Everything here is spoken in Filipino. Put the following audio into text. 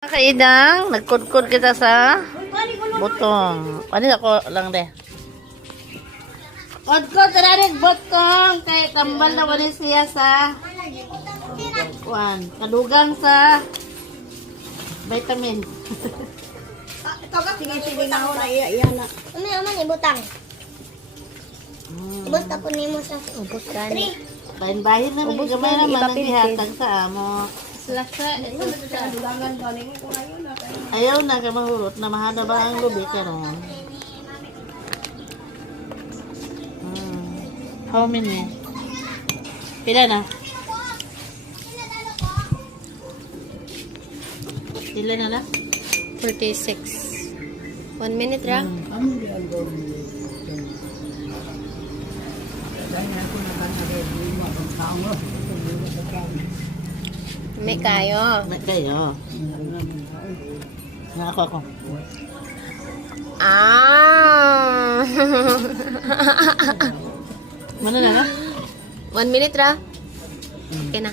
Kaidang, nagkudkod kita sa butong. Ano ako lang de. Kudkod taranig butong kay tambal na wali siya sa kadugang sa vitamin. Ito ka, sige na ako na iya na. Ano naman ibutang? Ubus tapon nimo sa ubus gani. Bahin-bahin na may gamay naman ang gihatag sa amo. Dulangan galing ko ngayon na. Ayaw na ka mahurot na mahada ba ang lubi karon. How many? Pila na? Pila na na? 46. 1 minute ra. May kayo. May kayo. Ako. Ah. Mana na na? 1 minute ra. Okay na.